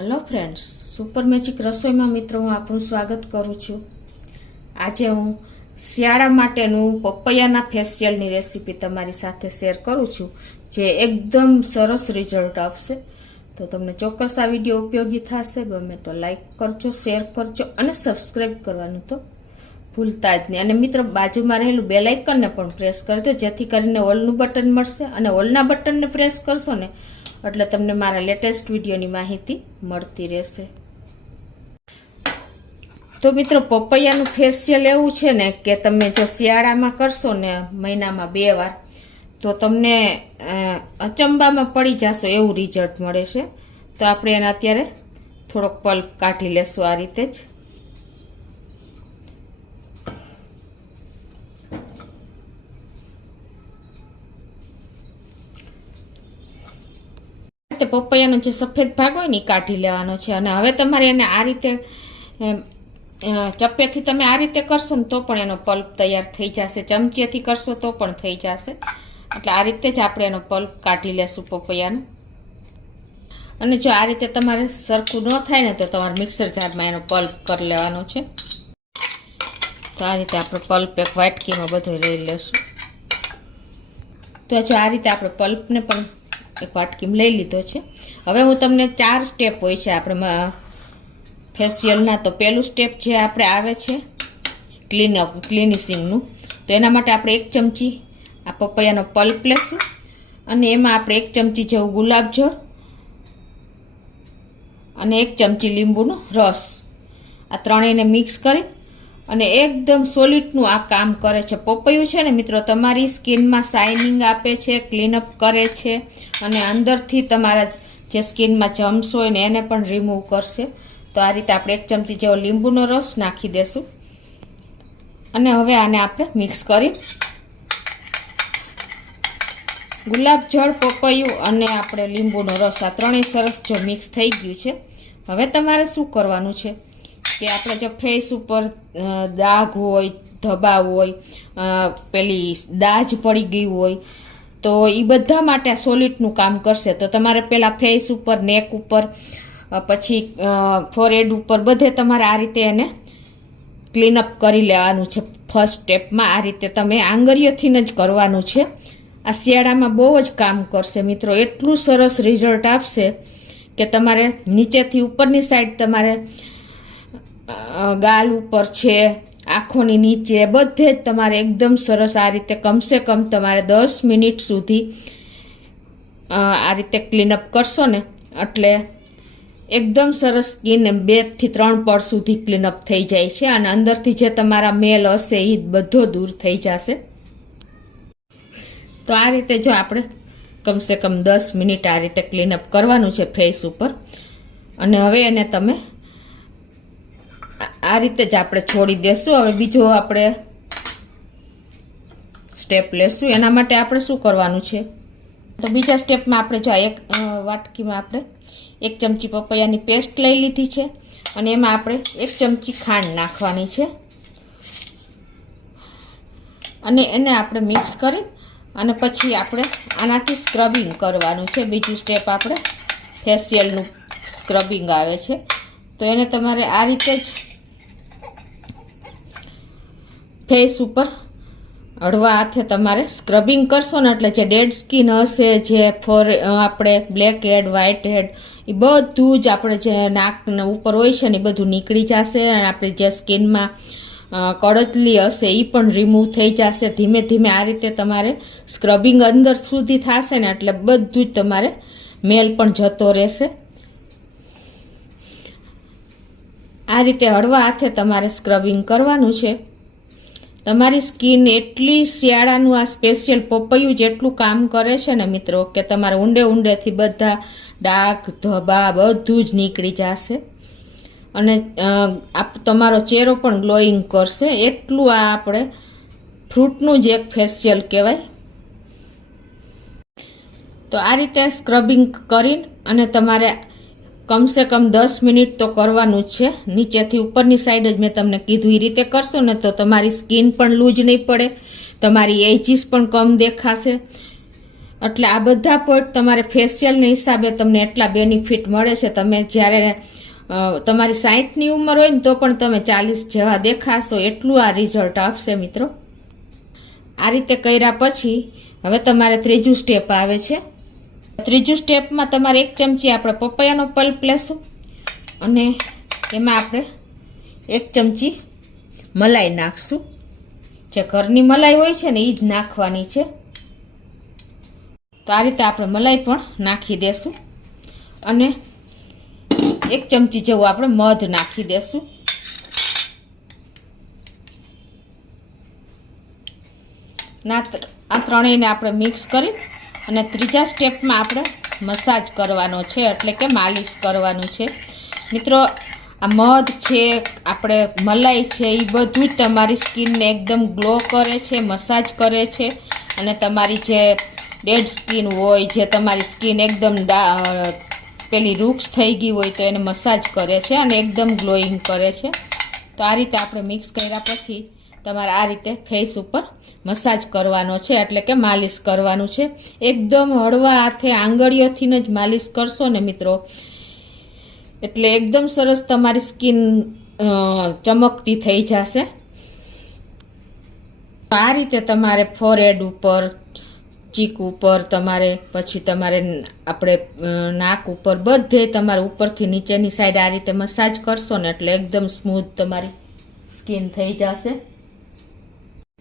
Hello friends, super magic રસોઈમાં મિત્રો હું આપણું સ્વાગત કરું છું। આજે હું શિયાળા માટેનું પપૈયાના ફેશિયલની રેસીપી તમારી સાથે શેર કરું છું, જે એકદમ સરસ રિઝલ્ટ આપશે। તો તમને ચોક્કસ આ વિડીયો ઉપયોગી થશે। ગમે તો લાઈક કરજો, શેર કરજો અને સબસ્ક્રાઈબ કરવાનું તો ભૂલતા જ નહીં। અને મિત્રો, બાજુમાં રહેલું બેલ આઇકનને પણ પ્રેસ કરજો, જેથી કરીને ઓલનું બટન મળશે અને ઓલના બટનને પ્રેસ કરશો ને એટલે તમને મારા લેટેસ્ટ વિડીયોની માહિતી મળતી રહેશે। તો મિત્રો, પપૈયાનું ફેશિયલ એવું છે ને કે તમે જો શિયાળામાં કરશો ને મહિનામાં 2 વાર તો તમને અચંબામાં પડી જશો એવું રિઝલ્ટ મળે છે। તો આપણે એને અત્યારે થોડોક પલ્પ કાઢી લેશું આ રીતે જ। પપૈયાનો જે સફેદ ભાગ હોય ને કાઢી લેવાનો છે। અને હવે તમારે એને આ રીતે ચપ્પેથી તમે આ રીતે કરશો ને તો પણ એનો પલ્પ તૈયાર થઈ જશે, ચમચીથી કરશો તો પણ થઈ જશે। એટલે આ રીતે જ આપણે એનો પલ્પ કાઢી લેશું પપૈયાનો। અને જો આ રીતે તમારે સરખું ન થાય ને તો તમારે મિક્સર જારમાં એનો પલ્પ કરી લેવાનો છે। તો આ રીતે આપણે પલ્પ એક વાટકીમાં બધો લઈ લેશું। તો જો આ રીતે આપણે પલ્પને પણ એક વાટકીમાં લઈ લીધો છે। હવે હું તમને 4 સ્ટેપ હોય છે આપણે ફેશિયલના। તો પહેલું સ્ટેપ જે આપણે આવે છે ક્લિનિશિંગનું, તો એના માટે આપણે 1 ચમચી આ પપૈયાનો પલ્પ લેશું અને એમાં આપણે 1 ચમચી જેવું ગુલાબજળ અને 1 ચમચી લીંબુનો રસ, આ ત્રણેયને મિક્સ કરી અને એકદમ સોલિડનું આ કામ કરે છે। પપૈયું છે ને મિત્રો, તમારી સ્કિનમાં શાઇનિંગ આપે છે, ક્લીનઅપ કરે છે અને અંદરથી તમારા જે સ્કિનમાં જમ્સ હોય ને એને પણ રિમૂવ કરશે। તો આ રીતે આપણે 1 ચમચી જેવો લીંબુનો રસ નાખી દેશું અને હવે આને આપણે મિક્સ કરી ગુલાબજળ, પપૈયું અને આપણે લીંબુનો રસ આ ત્રણેય સરસ જો મિક્સ થઈ ગયું છે। હવે તમારે શું કરવાનું છે કે આપણે જો ફેસ ઉપર દાગ હોય, ધબ્બા હોય, પેલી દાજ પડી ગઈ હોય તો એ બધા માટે આ સોલિડનું કામ કરશે। તો તમારે પહેલાં ફેસ ઉપર, નેક ઉપર, પછી ફોરહેડ ઉપર બધે તમારે આ રીતે એને ક્લીનઅપ કરી લેવાનું છે। ફર્સ્ટ સ્ટેપમાં આ રીતે તમે આંગળીઓથી જ કરવાનું છે। આ શિયાળામાં બહુ જ કામ કરશે મિત્રો, એટલું સરસ રિઝલ્ટ આપશે કે તમારે નીચેથી ઉપરની સાઈડ તમારે ગાલ ઉપર છે, આંખોની નીચે બધે જ તમારે એકદમ સરસ આ રીતે કમસે કમ તમારે 10 મિનિટ સુધી આ રીતે ક્લીનઅપ કરશો ને એટલે એકદમ સરસ સ્કિન 2 થી 3 પળ સુધી ક્લીનઅપ થઈ જાય છે અને અંદરથી જે તમારા મેલ હશે એ બધો દૂર થઈ જશે। તો આ રીતે જો આપણે કમસે કમ 10 મિનિટ આ રીતે ક્લીનઅપ કરવાનું છે ફેસ ઉપર। અને હવે એને તમે આ રીતે જ આપણે છોડી દેશું। હવે બીજો આપણે સ્ટેપ લેશું। એના માટે આપણે શું કરવાનું છે, તો બીજા સ્ટેપમાં આપણે જો એક વાટકીમાં આપણે 1 ચમચી પપૈયાની પેસ્ટ લઈ લીધી છે અને એમાં આપણે 1 ચમચી ખાંડ નાખવાની છે અને એને આપણે મિક્સ કરી અને પછી આપણે આનાથી સ્ક્રબિંગ કરવાનું છે। બીજું સ્ટેપ આપણે ફેશિયલનું સ્ક્રબિંગ આવે છે। તો એને તમારે આ રીતે જ ફેસ ઉપર હળવા હાથે તમારે સ્ક્રબિંગ કરશો ને એટલે જે ડેડ સ્કિન હશે, જે આપણે બ્લેક હેડ, વ્હાઇટ હેડ, એ બધું જ આપણે જે નાકના ઉપર હોય છે ને એ બધું નીકળી જશે અને આપણી જે સ્કિનમાં કળતલી હશે એ પણ રિમૂવ થઈ જશે। ધીમે ધીમે આ રીતે તમારે સ્ક્રબિંગ અંદર સુધી થશે ને એટલે બધું જ તમારે મેલ પણ જતો રહેશે। આ રીતે હળવા હાથે તમારે સ્ક્રબિંગ કરવાનું છે। તમારી સ્કિન એટલી શિયાળાનું આ સ્પેશિયલ પપૈયું જેટલું કામ કરે છે ને મિત્રો કે તમારે ઊંડે ઊંડેથી બધા ડાઘ, ધબ્બા બધું જ નીકળી જશે અને તમારો ચહેરો પણ ગ્લોઈંગ કરશે। એટલું આ આપણે ફ્રૂટનું જ એક ફેશિયલ કહેવાય। તો આ રીતે સ્ક્રબિંગ કરીને અને તમારે કમસે કમ 10 મિનિટ તો કરવાનું જ છે। નીચેથી ઉપરની સાઈડ જ મેં તમને કીધું એ રીતે કરશો ને તો તમારી સ્કિન પણ લૂઝ નહીં પડે, તમારી એજીસ પણ કમ દેખાશે એટલે આ બધા પોઈન્ટ તમારે ફેશિયલના હિસાબે તમને એટલા બેનિફિટ મળે છે. તમે જ્યારે તમારી 60ની ઉંમર હોય ને તો પણ તમે 40 જેવા દેખાશો, એટલું આ રિઝલ્ટ આપશે મિત્રો. આ રીતે કર્યા પછી હવે તમારે ત્રીજું સ્ટેપ આવે છે. ત્રીજું સ્ટેપમાં તમારે 1 ચમચી આપણે પપૈયાનો પલ્પ લેશું અને એમાં આપણે 1 ચમચી મલાઈ નાખશું. જે ઘરની મલાઈ હોય છે ને એ જ નાખવાની છે. તો આ રીતે આપણે મલાઈ પણ નાખી દેશું અને 1 ચમચી જેવું આપણે મધ નાખી દેશું. આ ત્રણેયને આપણે મિક્સ કરી અને ત્રીજા સ્ટેપમાં આપણે મસાજ કરવાનો છે, એટલે કે માલિશ કરવાનું છે. મિત્રો આ મધ છે, આપણે મલાઈ છે, એ બધું જ તમારી સ્કિનને એકદમ ગ્લો કરે છે, મસાજ કરે છે અને તમારી જે ડેડ સ્કિન હોય, જે તમારી સ્કિન એકદમ પેલી રૂક્ષ થઈ ગઈ હોય તો એને મસાજ કરે છે અને એકદમ ગ્લોઈંગ કરે છે. તો આ રીતે આપણે મિક્સ કર્યા પછી તમારે આ રીતે ફેસ ઉપર મસાજ કરવાનો છે, એટલે કે માલિશ કરવાનું છે. એકદમ હળવા હાથે આંગળીઓથી જ માલિશ કરશો ને મિત્રો, એટલે એકદમ સરસ તમારી સ્કિન ચમકતી થઈ જશે. આ રીતે તમારે ફોરહેડ ઉપર, ચીક ઉપર, તમારે પછી તમારે આપણે નાક ઉપર, બધે તમારે ઉપરથી નીચેની સાઈડ આ રીતે મસાજ કરશો ને એટલે એકદમ સ્મૂથ તમારી સ્કિન થઈ જશે.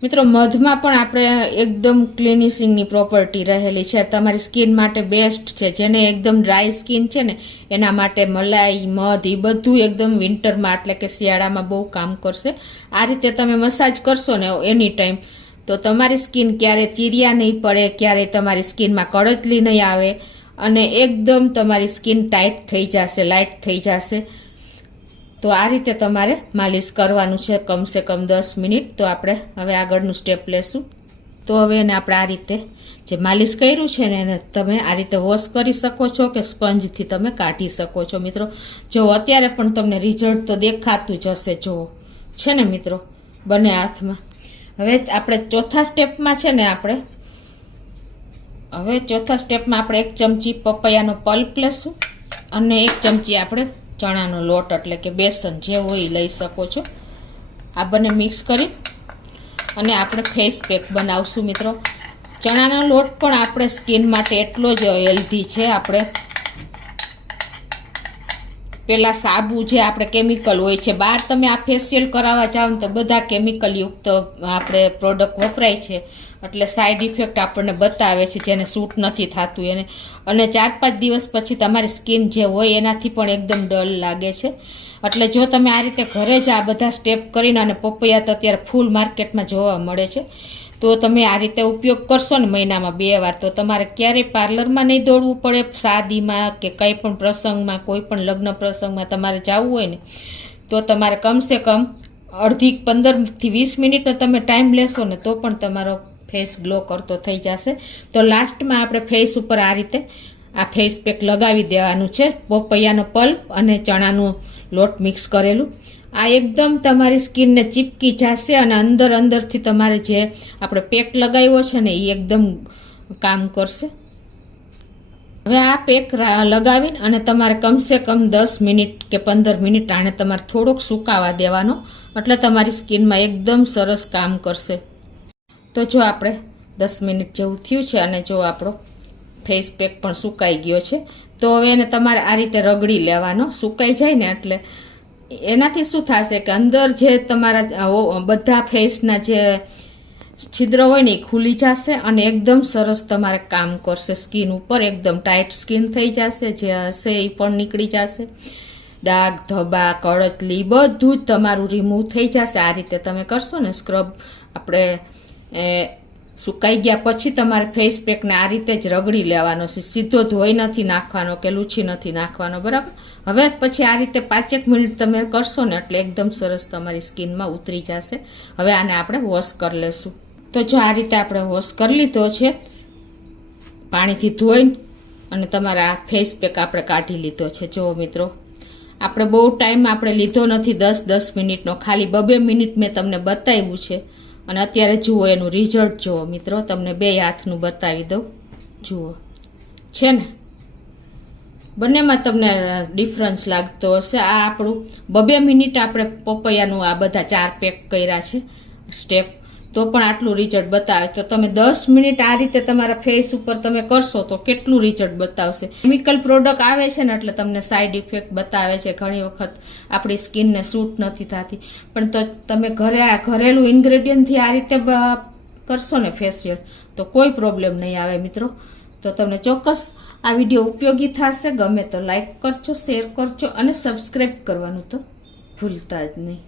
મિત્રો મધમાં પણ આપણે એકદમ ક્લિનિશિંગની પ્રોપર્ટી રહેલી છે, તમારી સ્કિન માટે બેસ્ટ છે. જેને એકદમ ડ્રાય સ્કિન છે ને એના માટે મલાઈ, મધ એ બધું એકદમ વિન્ટરમાં એટલે કે શિયાળામાં બહુ કામ કરશે. આ રીતે તમે મસાજ કરશો ને એની ટાઈમ તો તમારી સ્કિન ક્યારે ચીરિયા નહીં પડે, ક્યારે તમારી સ્કિનમાં કળતલી નહીં આવે અને એકદમ તમારી સ્કિન ટાઈટ થઈ જશે, લાઇટ થઈ જશે. તો આ રીતે તમારે માલિશ કરવાનું છે કમસે કમ 10 મિનિટ. તો આપણે હવે આગળનું સ્ટેપ લેશું. તો હવે એને આપણે આ રીતે જે માલિશ કર્યું છે ને એને તમે આ રીતે વોશ કરી શકો છો કે સ્પંજથી તમે કાઢી શકો છો. મિત્રો જો અત્યારે પણ તમને રિઝલ્ટ તો દેખાતું જ હશે, જુઓ છે ને મિત્રો બંને હાથમાં. હવે આપણે ચોથા સ્ટેપમાં છે ને આપણે 1 ચમચી પપૈયાનો પલ્પ લેશું અને 1 ચમચી આપણે ચણાનો લોટ એટલે કે બેસન જે હોય લઈ શકો છો. આ બંને મિક્સ કરી અને આપણે ફેસ પેક બનાવશું. મિત્રો ચણાનો લોટ પણ આપણે સ્કિન માટે એટલો જ હેલ્ધી છે. આપણે પેલા સાબુ જે આપણે કેમિકલ હોય છે, બહાર તમે આ ફેશિયલ કરાવવા જાઓ ને તો બધા કેમિકલ યુક્ત આપણે પ્રોડક્ટ વપરાય છે, એટલે સાઈડ ઇફેક્ટ આપણને બતાવે છે જેને સૂટ નથી થતું એને. અને 4-5 દિવસ પછી તમારી સ્કિન જે હોય એનાથી પણ એકદમ ડલ લાગે છે. એટલે જો તમે આ રીતે ઘરે જ આ બધા સ્ટેપ કરીને, અને પપૈયા તો અત્યારે ફૂલ માર્કેટમાં જોવા મળે છે, તો તમે આ રીતે ઉપયોગ કરશો ને મહિનામાં 2 વાર તો તમારે ક્યારેય પાર્લરમાં નહીં દોડવું પડે. શાદીમાં કે કંઈ પણ પ્રસંગમાં, કોઈ પણ લગ્ન પ્રસંગમાં તમારે જવું હોય ને તો તમારે કમસે કમ 15થી 20 મિનિટનો તમે ટાઈમ લેશો ને તો પણ તમારો ફેસ ગ્લો કરતો થઈ જશે. તો લાસ્ટમાં આપણે ફેસ ઉપર આ રીતે આ ફેસ પેક લગાવી દેવાનું છે, પપૈયાનો પલ્પ અને ચણાનો લોટ મિક્સ કરેલું. આ એકદમ તમારી સ્કિનને ચીપકી જશે અને અંદરથી તમારે જે આપણે પેક લગાવ્યો છે ને એ એકદમ કામ કરશે. હવે આ પેક લગાવીને અને તમારે કમસે કમ 10 મિનિટ કે 15 મિનિટ આને તમારે થોડોક સુકાવા દેવાનો, એટલે તમારી સ્કિનમાં એકદમ સરસ કામ કરશે. તો જો આપણે 10 મિનિટ જેવું થયું છે અને જો આપણો ફેસ પેક પણ સુકાઈ ગયો છે. તો હવે એને તમારે આ રીતે રગડી લેવાનો. સુકાઈ જાય ને એટલે એનાથી શું થશે કે અંદર જે તમારા બધા ફેસના જે છિદ્ર હોય ને એ ખુલી જશે અને એકદમ સરસ તમારે કામ કરશે. સ્કિન ઉપર એકદમ ટાઈટ સ્કિન થઈ જશે, જે હશે એ પણ નીકળી જશે. ડાઘ, ધબ્બા, કળતલી બધું જ તમારું રિમૂવ થઈ જશે. આ રીતે તમે કરશો ને સ્ક્રબ, આપણે સુકાઈ ગયા પછી તમારે ફેસ પેકને આ રીતે જ રગડી લેવાનો છે. સીધો ધોઈ નથી નાખવાનો કે લૂછી નથી નાખવાનો, બરાબર. હવે પછી આ રીતે 5-1 મિનિટ તમે કરશો ને એટલે એકદમ સરસ તમારી સ્કિનમાં ઉતરી જશે. હવે આને આપણે વોશ કરી લેશું. તો જો આ રીતે આપણે વોશ કરી લીધો છે, પાણીથી ધોઈને અને તમારા આ ફેસ પેક આપણે કાઢી લીધો છે. જુઓ મિત્રો, આપણે બહુ ટાઈમ આપણે લીધો નથી, 10-10 મિનિટનો, ખાલી 2-2 મિનિટ મેં તમને બતાવ્યું છે. અને અત્યારે જુઓ એનું રિઝલ્ટ જુઓ મિત્રો, તમને 2 હાથનું બતાવી દઉં. જુઓ છે ને, બંનેમાં તમને ડિફરન્સ લાગતો હશે. આ આપણું 2 મિનિટ આપણે પપૈયાનું આ બધા 4 પેક કર્યા છે સ્ટેપ, તો પણ આટલું રિઝલ્ટ બતાવે. તો તમે 10 મિનિટ આ રીતે તમારા ફેસ ઉપર તમે કરશો તો કેટલું રિઝલ્ટ બતાવશે. કેમિકલ પ્રોડક્ટ આવે છે ને એટલે તમને સાઈડ ઇફેક્ટ બતાવે છે. ઘણી વખત આપણી સ્કિનને સૂટ નથી થતી, પણ તો તમે ઘરેલું ઇન્ગ્રેડિયન્ટથી આ રીતે કરશો ને ફેશિયલ તો કોઈ પ્રોબ્લેમ નહીં આવે મિત્રો. તો તમને ચોક્કસ આ વિડીયો ઉપયોગી થશે. ગમે તો લાઈક કરજો, શેર કરજો અને સબસ્ક્રાઈબ કરવાનું તો ભૂલતા જ નહીં.